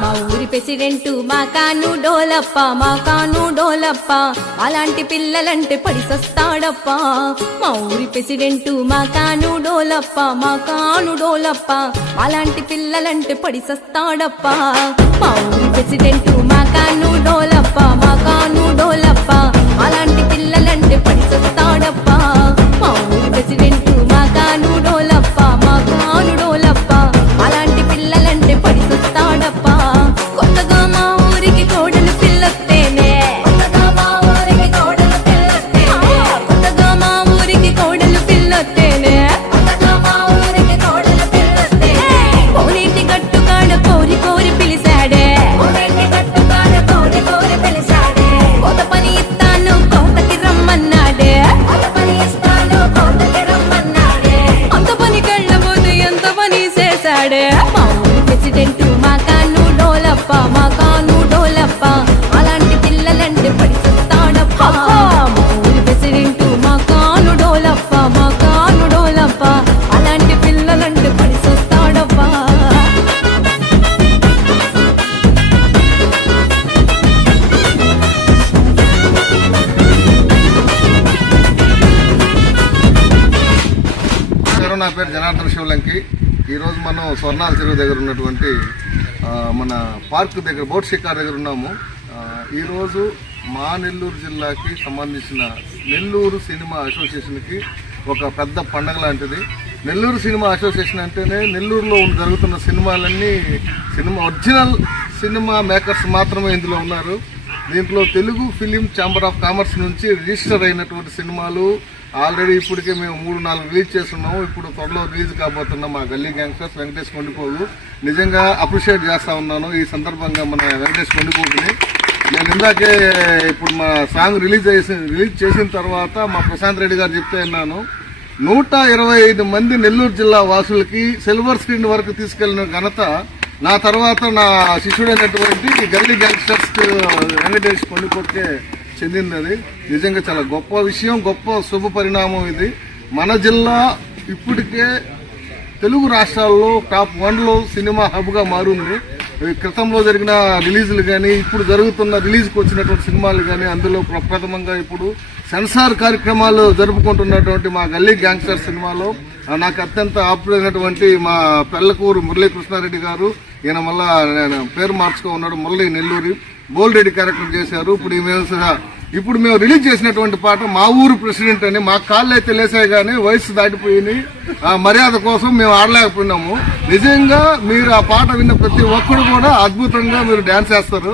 మా ఊరి ప్రెసిడెంట్ మా కాను డోలప్ప అలాంటి పిల్లలంటే పడిసొస్తాడప్ప. మా ఊరి ప్రెసిడెంట్ మా కాను డోలప్ప అలాంటి పిల్లలంటే పడిసొస్తాడప్ప. మా ఊరి ప్రెసిడెంట్ మా కాను డోలప్ప అలాంటి పిల్లలంటే పడిసొస్తాడప్ప. మా ఊరి ప్రెసిడెంట్ మా కాను డోలప్ప అలాంటి పిల్లలంటే పడిసొస్తాడప్ప. కొత్తగా మా ఊరికి కోడలు పిల్లొస్తేనే కోనేటి గట్టు కాడ కోరి కోరి పిలిచాడే. కొత్త పని ఇస్తాను కోతకి రమ్మన్నాడే. అంత పని కళ్ళబోతే ఎంత పని చేశాడే. మా ఊరి ప్రెసిడెంట్ మా కాను డోలప్ప అలాంటి పిల్లలంటే పడిసొస్తాడప్ప. మా ఊరి ప్రెసిడెంట్ మా కాను డోలప్ప అలాంటి పిల్లలంటే పడిసొస్తాడప్ప. నా పేరు జనార్దన్ శివలంకి. ఈరోజు మనం స్వర్ణాల చెరువు దగ్గర ఉన్నటువంటి మన పార్క్ దగ్గర బోట్ షికార్ దగ్గర ఉన్నాము. ఈరోజు మా నెల్లూరు జిల్లాకి సంబంధించిన నెల్లూరు సినిమా అసోసియేషన్కి ఒక పెద్ద పండగ లాంటిది. నెల్లూరు సినిమా అసోసియేషన్ అంటేనే నెల్లూరులో జరుగుతున్న సినిమాలన్నీ ఒరిజినల్ సినిమా మేకర్స్ మాత్రమే ఇందులో ఉన్నారు. దీంట్లో Telugu film chamber of commerce నుంచి రిజిస్టర్ అయినటువంటి సినిమాలు ఆల్రెడీ ఇప్పటికే మేము 3-4 రిలీజ్ చేస్తున్నాము. ఇప్పుడు త్వరలో రిలీజ్ కాబోతున్నాం. మా గల్లీ గ్యాంగ్స్టర్స్ వెంకటేష్ కొండిపోగు నిజంగా అప్రిషియేట్ చేస్తా ఉన్నాను. ఈ సందర్భంగా మన వెంకటేష్ కొండిపోగుని నేను ఇందాకే ఇప్పుడు మా సాంగ్ రిలీజ్ చేసిన తర్వాత మా ప్రశాంత్ రెడ్డి గారు చెప్తే విన్నాను. 125 మంది నెల్లూరు జిల్లా వాసులకి సిల్వర్ స్క్రీన్ వరకు తీసుకెళ్లిన ఘనత నా తర్వాత నా శిష్యుడైనటువంటి గల్లీ గ్యాంగ్స్టర్స్ వెంకటేష్ కొండిపోకే చెందినది. నిజంగా చాలా గొప్ప విషయం, గొప్ప శుభ పరిణామం ఇది. మన జిల్లా ఇప్పటికే తెలుగు రాష్ట్రాల్లో టాప్ 1లో సినిమా హబ్గా మారింది. క్రితంలో జరిగిన రిలీజులు కానీ ఇప్పుడు జరుగుతున్న రిలీజ్కి వచ్చినటువంటి సినిమాలు కానీ అందులో ప్రప్రథమంగా ఇప్పుడు సెన్సార్ కార్యక్రమాలు జరుపుకుంటున్నటువంటి మా గల్లీ గ్యాంగ్స్టర్ సినిమాలో నాకు అత్యంత ఆప్తులైనటువంటి మా పెళ్లకూరు మురళీకృష్ణారెడ్డి గారు, ఈయన మళ్ళా పేరు మార్చుకో ఉన్నాడు, మురళీ నెల్లూరి బోల్డ్ రెడ్డి క్యారెక్టర్ చేశారు. ఇప్పుడు మేము రిలీజ్ చేసినటువంటి పాట మా ఊరు ప్రెసిడెంట్ అని మా కాళ్ళు అయితే లేసాయి కానీ వయసు దాటిపోయి ఆ మర్యాద కోసం మేము ఆడలేకపోయినాము. నిజంగా మీరు ఆ పాట విన్న ప్రతి ఒక్కరు కూడా అద్భుతంగా మీరు డాన్స్ చేస్తారు.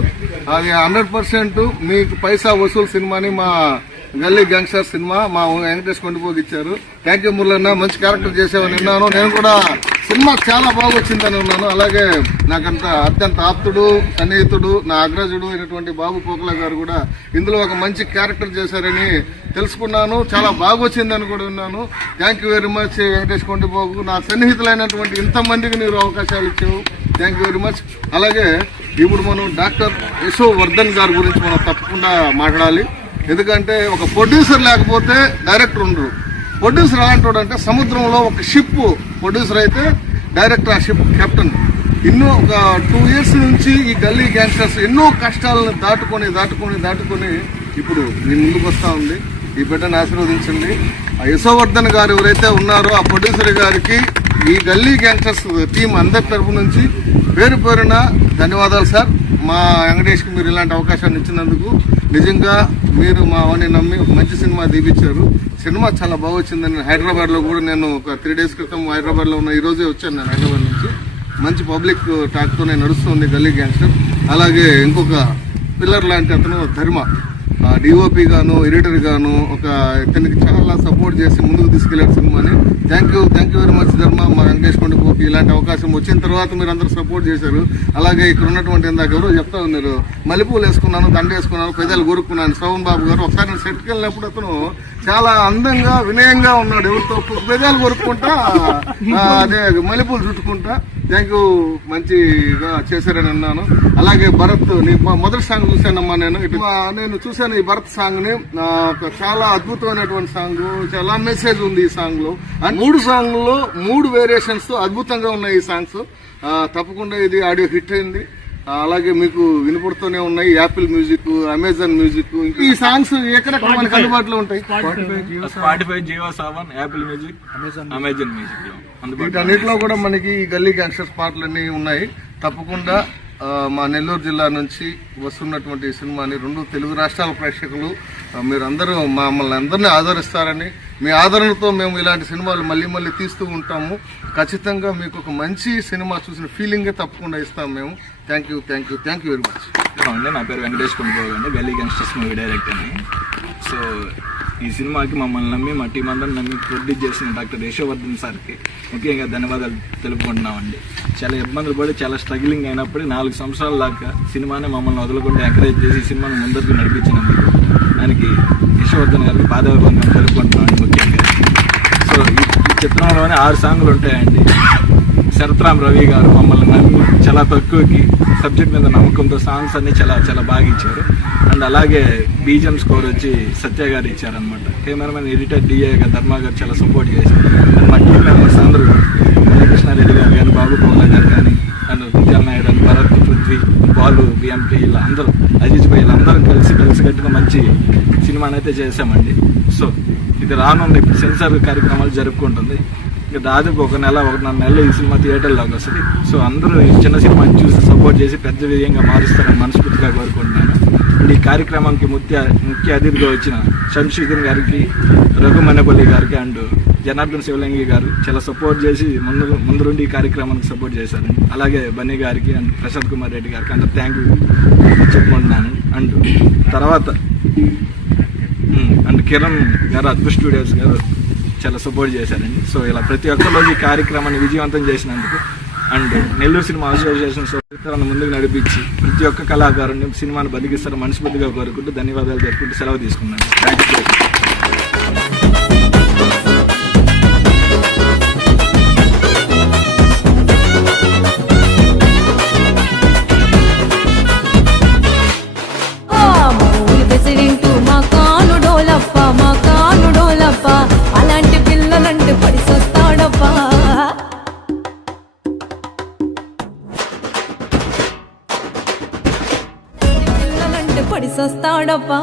అది 100% మీకు పైసా వసూలు సినిమాని మా గల్లీ గ్యాంగ్స్టర్ సినిమా మా వెంకటేష్ కొండిపోగి ఇచ్చారు. థ్యాంక్ యూ మురళన్న, మంచి క్యారెక్టర్ చేసావని విన్నాను. నేను కూడా సినిమా చాలా బాగా వచ్చిందని ఉన్నాను. అలాగే నాకంత అత్యంత ఆప్తుడు, సన్నిహితుడు, నా అగ్రజుడు అయినటువంటి బాబు పోకల గారు కూడా ఇందులో ఒక మంచి క్యారెక్టర్ చేశారని తెలుసుకున్నాను. చాలా బాగా వచ్చిందని కూడా విన్నాను. Thank you very much Venkatesh Kondipogu. నా సన్నిహితులైనటువంటి ఇంతమందికి మీరు అవకాశాలు ఇచ్చావు. Thank you very much. అలాగే ఇప్పుడు మనం డాక్టర్ యశోవర్ధన్ గారి గురించి మనం తప్పకుండా మాట్లాడాలి. ఎందుకంటే ఒక ప్రొడ్యూసర్ లేకపోతే డైరెక్టర్ ఉండరు. ప్రొడ్యూసర్ ఎలాంటి అంటే సముద్రంలో ఒక షిప్ ప్రొడ్యూసర్ అయితే డైరెక్టర్ ఆ షిప్ కెప్టెన్. ఎన్నో ఒక 2 years నుంచి ఈ గల్లీ గ్యాంగ్స్టర్స్ ఎన్నో కష్టాలను దాటుకొని ఇప్పుడు మీ ముందుకు వస్తూ ఉంది. ఈ బిడ్డను ఆశీర్వదించండి. ఆ యశోవర్ధన్ గారు ఎవరైతే ఉన్నారో ఆ ప్రొడ్యూసర్ గారికి ఈ గల్లీ గ్యాంగ్స్టర్స్ టీం అందరి తరఫు నుంచి పేరున ధన్యవాదాలు సార్. మా వెంకటేష్కి మీరు ఇలాంటి అవకాశాన్ని ఇచ్చినందుకు నిజంగా మీరు మా వాడిని నమ్మి మంచి సినిమా దీపించారు. సినిమా చాలా బాగా వచ్చిందని హైదరాబాద్లో కూడా నేను ఒక 3 days క్రితం హైదరాబాద్లో ఉన్న ఈరోజే వచ్చాను. నేను హైదరాబాద్ నుంచి మంచి పబ్లిక్ టాక్తో నేను నడుస్తుంది గల్లీ గ్యాంగ్స్టర్. అలాగే ఇంకొక పిల్లర్ లాంటి అతను ధర్మ డిఓపి గాను ఎడిటర్ గాను ఒక ఇతనికి చాలా సపోర్ట్ చేసి ముందుకు తీసుకెళ్లారు సినిమాని. థ్యాంక్ యూ వెరీ మచ్ ధర్మ. మా వెంకటేష్ కొండిపోకి ఇలాంటి అవకాశం వచ్చిన తర్వాత మీరు అందరూ సపోర్ట్ చేశారు. అలాగే ఇక్కడ ఉన్నటువంటి ఇందాక ఎవరో చెప్తా ఉన్నారు, మల్లెపూలు వేసుకున్నాను, దండ వేసుకున్నాను, పెదాలు కొరుక్కున్నాను. శ్రవణ్ బాబు గారు ఒకసారి నేను సెట్కి వెళ్ళినప్పుడు అతను చాలా అందంగా వినయంగా ఉన్నాడు. ఎవరితో పెదాలు కొరుక్కుంటా అదే మల్లెపూలు చుట్టుకుంటా. థ్యాంక్ యూ, మంచిగా చేశారని అన్నాను. అలాగే భరత్, నీ మొదటి సాంగ్ చూశానమ్మా. నేను చూశాను ఈ భరత్ సాంగ్ ని. చాలా అద్భుతమైనటువంటి సాంగ్, చాలా మెసేజ్ ఉంది ఈ సాంగ్ లో. 3 సాంగ్లో 3 వేరియేషన్స్ తో అద్భుతంగా ఉన్నాయి ఈ సాంగ్స్. తప్పకుండా ఇది ఆడియో హిట్ అయింది. అలాగే మీకు వినపడుతూనే ఉన్నాయి యాపిల్ మ్యూజిక్, అమెజాన్ మ్యూజిక్. ఈ సాంగ్స్ ఎక్కడెక్కడ మనకు అందుబాటులో ఉంటాయి? Spotify, Jio Saavn, Apple music, Amazon music లో వీటన్నిటిలో కూడా మనకి ఈ గల్లీ గ్యాంగ్స్టర్స్ పాటలన్నీ ఉన్నాయి. తప్పకుండా మా నెల్లూరు జిల్లా నుంచి వస్తున్నటువంటి ఈ సినిమాని 2 తెలుగు రాష్ట్రాల ప్రేక్షకులు మీరందరూ మమ్మల్ని అందరినీ ఆదరిస్తారని, మీ ఆదరణతో మేము ఇలాంటి సినిమాలు మళ్ళీ మళ్ళీ తీస్తూ ఉంటాము. ఖచ్చితంగా మీకు ఒక మంచి సినిమా చూసిన ఫీలింగే తప్పకుండా ఇస్తాం మేము. Thank you very much. అండి, నా పేరు వెంకటేష్ కొండబాబు అండి, గల్లీ గ్యాంగ్స్టర్స్ మూవీ డైరెక్టర్ అని. సో ఈ సినిమాకి మమ్మల్ని నమ్మి, మా టీం అందరిని నమ్మి ప్రొడ్యూస్ చేసిన డాక్టర్ యశోవర్ధన్ సార్కి ముఖ్యంగా ధన్యవాదాలు తెలుపుకుంటున్నామండి. చాలా ఇబ్బందులు పడి, చాలా స్ట్రగిలింగ్ అయినప్పుడు 4 సంవత్సరాల దాకా సినిమాని మమ్మల్ని వదలకుండా ఎంకరేజ్ చేసి సినిమాని ముందరికి నడిపించినందుకు దానికి యశోవర్ధన్ గారికి పాదాభివందనం తెలుపుకుంటున్నామండి ముఖ్యంగా. సో ఈ చిత్రంలోనే 6 సాంగులు ఉంటాయండి. శరత్రామ్ రవి గారు మమ్మల్ని నమ్మి చాలా తక్కువకి సబ్జెక్ట్ మీద నమ్మకంతో సాంగ్స్ అన్ని చాలా బాగా ఇచ్చారు. అండ్ అలాగే బీజిఎం స్కోర్ వచ్చి సత్య గారు ఇచ్చారనమాట. కెమెరామెన్, ఎడిటర్ డిఏ గారు, ధర్మ గారు చాలా సపోర్ట్ చేశారు. అండ్ మా టీం మెంబర్స్ అందరూ కృష్ణారెడ్డి గారు కానీ, బాబు కోలా గారు కానీ, అండ్ విద్యాల నాయుడు అని, భరత్, పృథ్వీ, బాలు, బిఎంపీ, ఇలా అందరూ, అజిత్ భాయ్, వీళ్ళందరూ కలిసికట్టుగా మంచి సినిమాని అయితే చేశామండి. సో ఇది రానుంది, ఇప్పుడు సెన్సార్ కార్యక్రమాలు జరుపుకుంటుంది. ఇక దాదాపు 1-1.5 నెలలు ఈ సినిమా థియేటర్లోకి వస్తుంది. సో అందరూ ఈ చిన్న సినిమాని చూసి సపోర్ట్ చేసి పెద్ద విజయంగా మారుస్తారని మనస్ఫూర్తిగా కోరుకుంటున్నాను. ఈ కార్యక్రమానికి ముఖ్య అతిథిగా వచ్చిన శంషీధర్ గారికి, రఘుమనేపల్లి గారికి అండ్ జనార్దన్ శివలింగి గారు చాలా సపోర్ట్ చేసి ముందుండి ఈ కార్యక్రమానికి సపోర్ట్ చేశారండి. అలాగే బన్నీ గారికి అండ్ ప్రశాంత్ కుమార్ రెడ్డి గారికి అందరూ థ్యాంక్ యూ చెప్పుకుంటున్నాను. అండ్ తర్వాత అండ్ కిరణ్ గారు, అద్భుత స్టూడియోస్ గారు చాలా సపోర్ట్ చేశారండి. సో ఇలా ప్రతి ఒక్కరోజు ఈ కార్యక్రమాన్ని విజయవంతం చేసినందుకు అండ్ నెల్లూరు సినిమా అసోసియేషన్ సోదరులను ముందుకు నడిపించి ప్రతి ఒక్క కళాకారుని సినిమాను బతికిస్తారని మనస్ఫూర్తిగా కోరుకుంటూ ధన్యవాదాలు తెలుపుకుంటూ సెలవు తీసుకున్నాను. Thank you. అలాంటి పిల్లలంటే పడిసొస్తాడప్పా, పిల్లలంటే పడిసొస్తాడప్పా.